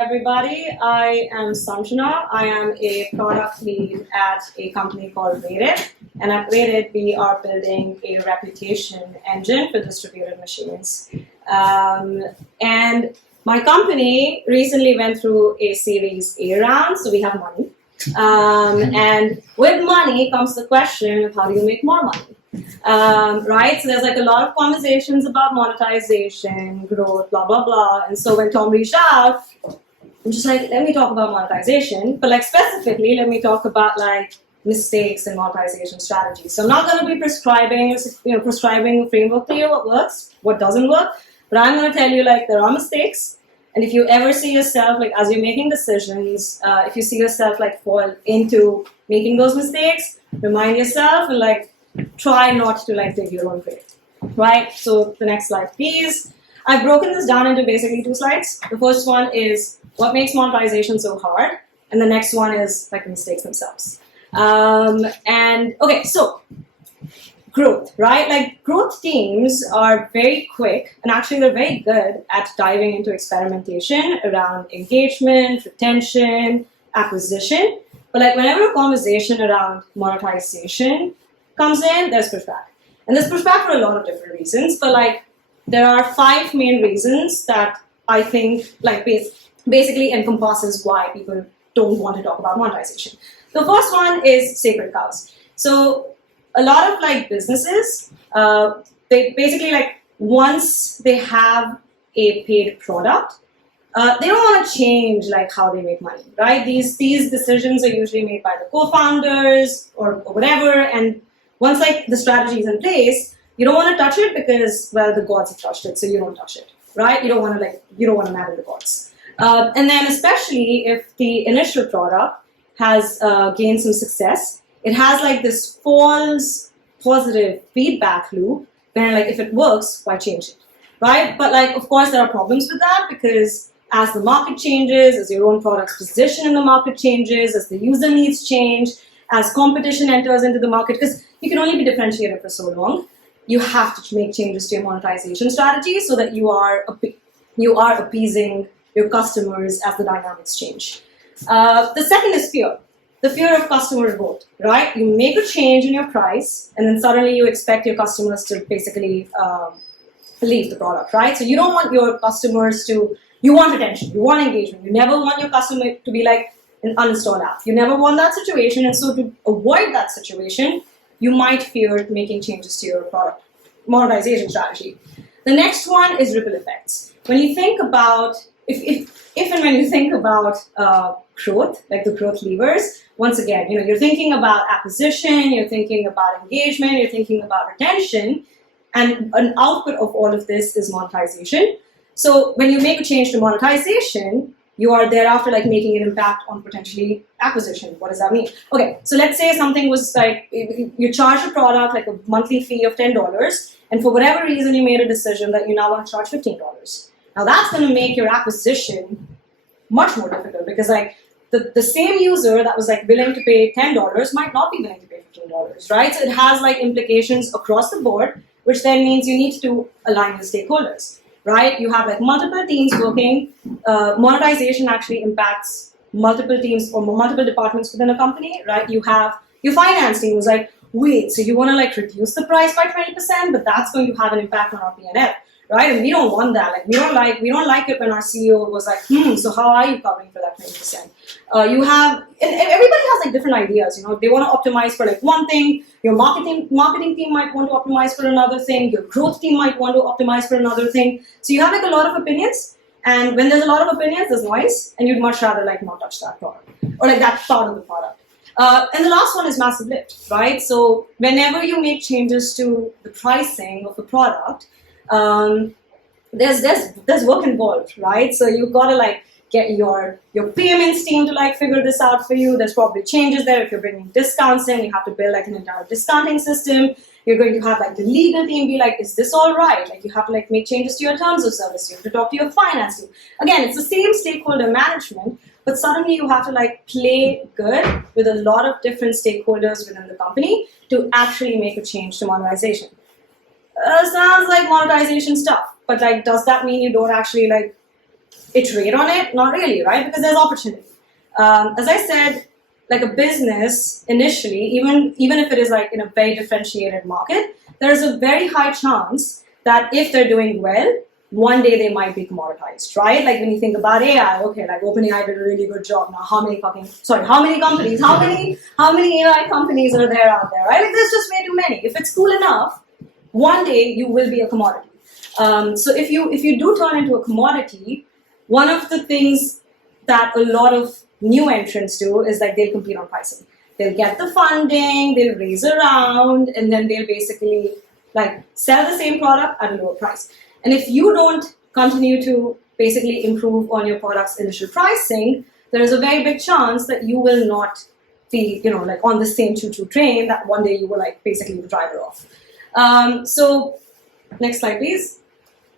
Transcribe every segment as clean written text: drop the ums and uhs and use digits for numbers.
Everybody. I am Sanjana. I am a product lead at a company called Rated. And at Rated, we are building a reputation engine for distributed machines. And my company recently went through a Series A round, so we have money. And with money comes the question of how do you make more money? Right? So there's like a lot of conversations about monetization, growth, blah, blah, blah. And so when Tom reached out, I'm just like, let me talk about monetization, but like specifically, let me talk about like mistakes in monetization strategies. So I'm not going to be prescribing a framework to you, what works, what doesn't work, but I'm going to tell you like there are mistakes. And if you ever see yourself, like as you're making decisions, if you see yourself like fall into making those mistakes, remind yourself and like try not to like dig your own grave, right? So the next slide, please. I've broken this down into basically 2 slides. The first one is what makes monetization so hard, and the next one is like mistakes themselves. And okay, so growth, right? Like growth teams are very quick, and actually they're very good at diving into experimentation around engagement, retention, acquisition. But like whenever a conversation around monetization comes in, there's pushback. And there's pushback for a lot of different reasons, but like there are 5 main reasons that I think like basically encompasses why people don't want to talk about monetization. The first one is sacred cows. So a lot of like businesses, they basically like once they have a paid product, they don't want to change like how they make money, right? These decisions are usually made by the co-founders or whatever, and once like the strategy is in place, you don't want to touch it because, well, the gods have touched it, so you don't touch it, right? You don't want to marry the gods. And then especially if the initial product has gained some success, it has like this false positive feedback loop, then like if it works, why change it, right? But like, of course, there are problems with that because as the market changes, as your own product's position in the market changes, as the user needs change, as competition enters into the market, because you can only be differentiated for so long, you have to make changes to your monetization strategy so that you are appeasing your customers as the dynamics change. The second is fear. The fear of customer vote, right? You make a change in your price and then suddenly you expect your customers to basically leave the product, right? So you don't want your customers to, you want attention, you want engagement. You never want your customer to be like an uninstalled app. You never want that situation, and so to avoid that situation, you might fear making changes to your product monetization strategy. The next one is ripple effects. When you think about, if and when you think about growth, like the growth levers, once again, you're thinking about acquisition, you're thinking about engagement, you're thinking about retention, and an output of all of this is monetization. So when you make a change to monetization, you are thereafter like making an impact on potentially acquisition. What does that mean? Okay, so let's say something was like, you charge a product like a monthly fee of $10, and for whatever reason you made a decision that you now want to charge $15. Now that's going to make your acquisition much more difficult because like the same user that was like willing to pay $10 might not be willing to pay $15, right? So it has like implications across the board, which then means you need to align with stakeholders. Right? You have like multiple teams working. Monetization actually impacts multiple teams or multiple departments within a company, right? You have your finance team who's like, wait, so you want to like reduce the price by 20%, but that's going to have an impact on our P&L, right? And we don't want that. Like we don't like it when our CEO was like, so how are you covering for that 20%? You have, and everybody has like different ideas. They want to optimize for like one thing. Your marketing team might want to optimize for another thing. Your growth team might want to optimize for another thing. So you have like a lot of opinions. And when there's a lot of opinions, there's noise, and you'd much rather like not touch that product or like that part of the product. And the last one is massive lift, right? So whenever you make changes to the pricing of the product, there's work involved, right? So you've got to like get your payments team to like figure this out for you. There's probably changes there. If you're bringing discounts in, you have to build like an entire discounting system. You're going to have like the legal team be like, is this all right? Like you have to like make changes to your terms of service. You have to talk to your finance team. Again, it's the same stakeholder management, but suddenly you have to like play good with a lot of different stakeholders within the company to actually make a change to monetization. Sounds like monetization stuff, but like, does that mean you don't actually like iterate on it? Not really, right? Because there's opportunity. As I said, like a business initially, even if it is like in a very differentiated market, there's a very high chance that if they're doing well, one day they might be commoditized, right? Like when you think about AI, okay, like OpenAI did a really good job. Now, how many companies, how many AI companies are there out there, right? Like there's just way too many. If it's cool enough, one day you will be a commodity. So if you do turn into a commodity, one of the things that a lot of new entrants do is like they'll compete on pricing. They'll get the funding, they'll raise a round, and then they'll basically like sell the same product at a lower price. And if you don't continue to basically improve on your product's initial pricing, there is a very big chance that you will not be, like on the same choo-choo train that one day you will like basically the driver off. So next slide, please.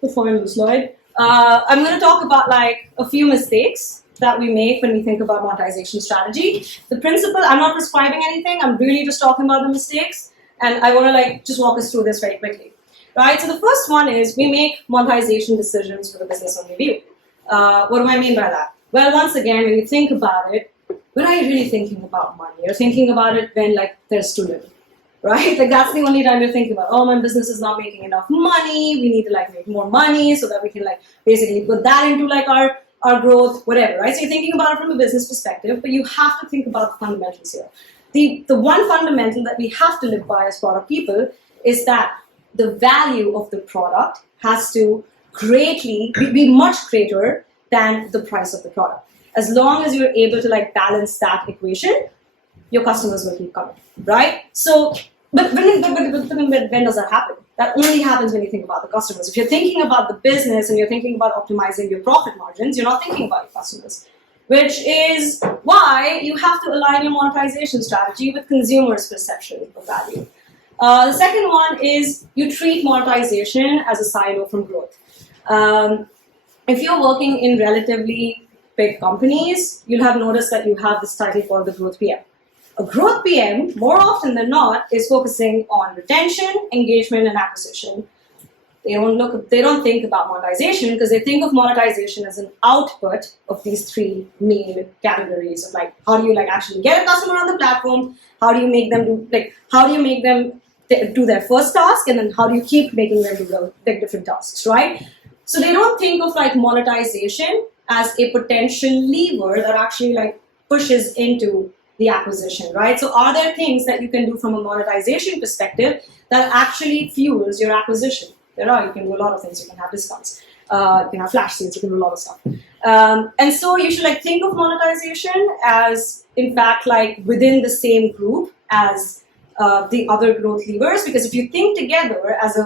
The final slide. I'm going to talk about like a few mistakes that we make when we think about monetization strategy. The principle, I'm not prescribing anything. I'm really just talking about the mistakes. And I want to like just walk us through this very quickly. Right, so the first one is we make monetization decisions for the business only view. What do I mean by that? Well, once again, when you think about it, when are you really thinking about money? You're thinking about it when like there's to live, right? Like that's the only time you're thinking about, oh, my business is not making enough money. We need to like make more money so that we can like basically put that into like our growth, whatever, right? So you're thinking about it from a business perspective, but you have to think about the fundamentals here. The one fundamental that we have to live by as product people is that the value of the product has to be much greater than the price of the product. As long as you're able to like balance that equation, your customers will keep coming, right? So, but when does that happen? That only happens when you think about the customers. If you're thinking about the business and you're thinking about optimizing your profit margins, you're not thinking about your customers, which is why you have to align your monetization strategy with consumers' perception of value. The second one is you treat monetization as a silo from growth. If you're working in relatively big companies, you'll have noticed that you have this title called the growth PM. A growth PM, more often than not, is focusing on retention, engagement, and acquisition. They don't think about monetization because they think of monetization as an output of these three main categories of like how do you like actually get a customer on the platform, how do you make them do their first task, and then how do you keep making them do the big different tasks, right? So they don't think of like monetization as a potential lever that actually like pushes into the acquisition, right? So are there things that you can do from a monetization perspective that actually fuels your acquisition? There are. You can do a lot of things. You can have discounts. You can have flash sales. You can do a lot of stuff. And so you should like think of monetization as, in fact, like within the same group as the other growth levers. Because if you think together as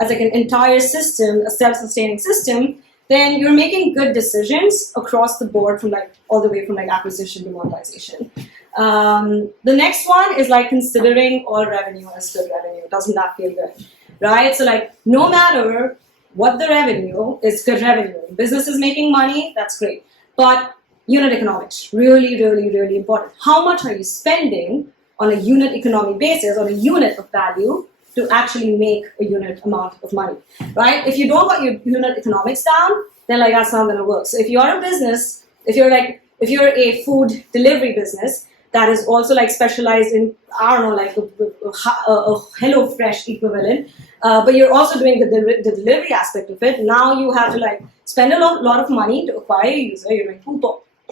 like an entire system, a self-sustaining system, then you're making good decisions across the board from like all the way from like acquisition to monetization. The next one is like considering all revenue as good revenue. Doesn't that feel good? Right? So like no matter what the revenue is, good revenue. Business is making money, that's great. But unit economics, really, really, really important. How much are you spending on a unit economic basis, on a unit of value to actually make a unit amount of money, right? If you don't got your unit economics down, then like that's not gonna work. So if you're a business, if you're a food delivery business that is also like specialized in, I don't know, like a HelloFresh equivalent, but you're also doing the delivery aspect of it, now you have to like spend a lot of money to acquire a user. You're doing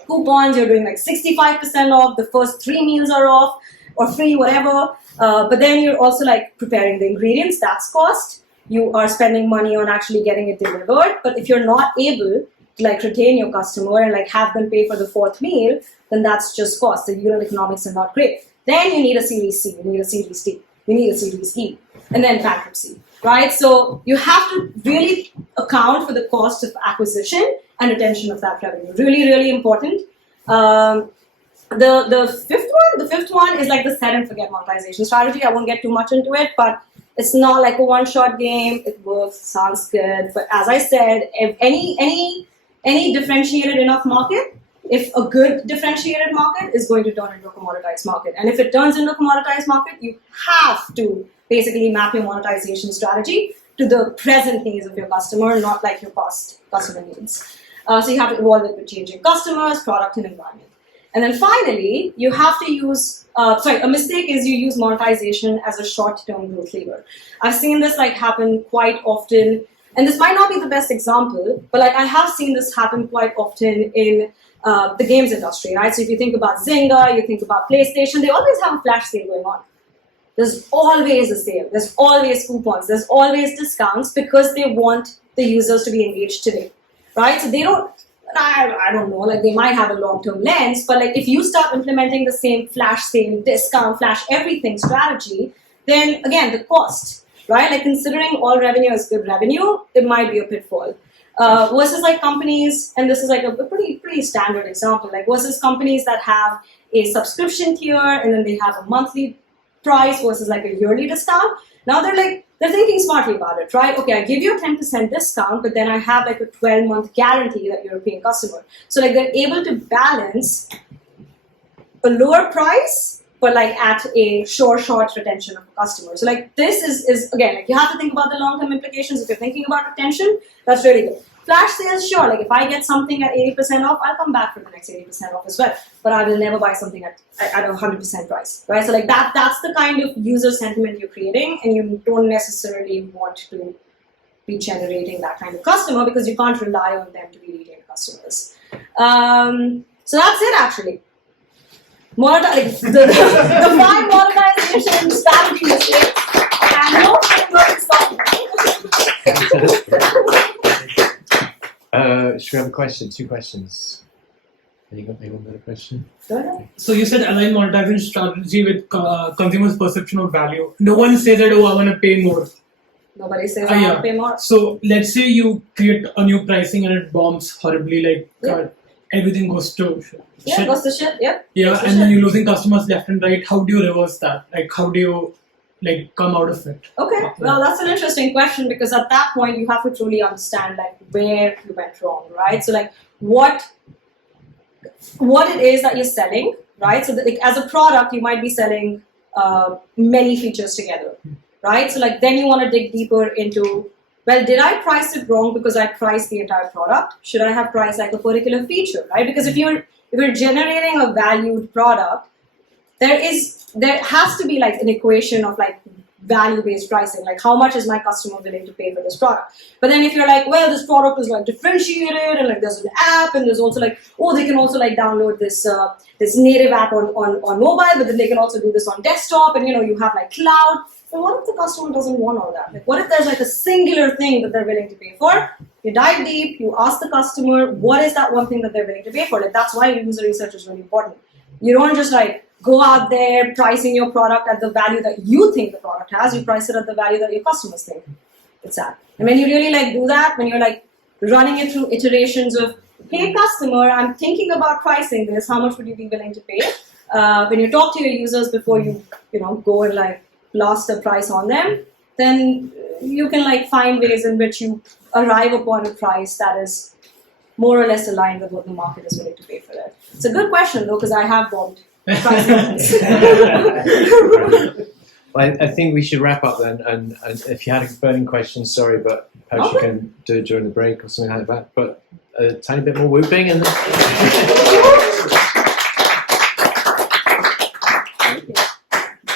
coupons, you're doing like 65% off, the first 3 meals are off, or free, whatever. But then you're also like preparing the ingredients, that's cost. You are spending money on actually getting it delivered. But if you're not able to like retain your customer and like have them pay for the 4th meal, then that's just cost. The unit economics are not great. Then you need a Series C, you need a Series D, you need a Series E, and then bankruptcy, right? So you have to really account for the cost of acquisition and retention of that revenue. Really, really important. The fifth one is like the set and forget monetization strategy. I won't get too much into it, but it's not like a one-shot game. It works, sounds good. But as I said, if any differentiated enough market, if a good differentiated market is going to turn into a commoditized market. And if it turns into a commoditized market, you have to basically map your monetization strategy to the present needs of your customer, not like your past customer needs. So you have to evolve it with changing customers, product, and environment. And then finally, you have to use, a mistake is you use monetization as a short-term growth lever. I've seen this like happen quite often, and this might not be the best example, but like I have seen this happen quite often in the games industry, right? So if you think about Zynga, you think about PlayStation, they always have a flash sale going on. There's always a sale, there's always coupons, there's always discounts because they want the users to be engaged today, right? So they don't, I don't know, like they might have a long-term lens, but like if you start implementing the same flash sale, discount, flash everything strategy, then again, the cost, right? Like considering all revenue is good revenue, it might be a pitfall. Versus like companies, and this is like a pretty standard example, like versus companies that have a subscription tier and then they have a monthly price versus like a yearly discount. Now they're thinking smartly about it, right? Okay, I give you a 10% discount, but then I have like a 12-month guarantee that you're a paying customer. So like they're able to balance a lower price, but like at a short retention of a customer. So like this is again, like you have to think about the long-term implications. If you're thinking about retention, that's really good. Flash sales, sure, like if I get something at 80% off, I'll come back for the next 80% off as well. But I will never buy something at a 100% price, right? So like that's the kind of user sentiment you're creating, and you don't necessarily want to be generating that kind of customer because you can't rely on them to be retained customers. So that's it actually. The 5 monetization strategy mistakes and no framework to solve. Should we have a question? 2 questions. Anyone got a question? So you said align monetization strategy with consumers' perception of value. No one says that, oh, I want to pay more. Nobody says I want to pay more. So let's say you create a new pricing and it bombs horribly, like everything goes to shit. Yeah, goes to shit, yeah. Yeah, and then you're losing customers left and right. How do you reverse that? Like, how do you come out of it? Okay, well, that's an interesting question because at that point you have to truly understand like where you went wrong, right? So like what it is that you're selling, right? So that, like, as a product, you might be selling many features together, right? So like then you want to dig deeper into, well, did I price it wrong because I priced the entire product? Should I have priced like a particular feature, right? Because if you're generating a valued product, there has to be like an equation of like value-based pricing, like how much is my customer willing to pay for this product. But then if you're like, well, this product is like differentiated and like there's an app and there's also like, oh, they can also like download this this native app on mobile, but then they can also do this on desktop, and you have like cloud. So what if the customer doesn't want all that? Like what if there's like a singular thing that they're willing to pay for? You dive deep, you ask the customer, what is that one thing that they're willing to pay for? Like that's why user research is really important. You don't just like go out there pricing your product at the value that you think the product has. You price it at the value that your customers think it's at. And when you really like do that, when you're like running it through iterations of, hey customer, I'm thinking about pricing this, how much would you be willing to pay? When you talk to your users before you go and like blast a price on them, then you can like find ways in which you arrive upon a price that is more or less aligned with what the market is willing to pay for it. It's a good question though, because I have bombed. Well, I think we should wrap up then, and if you had a burning question, sorry, but perhaps you can do it during the break or something like that. But a tiny bit more whooping and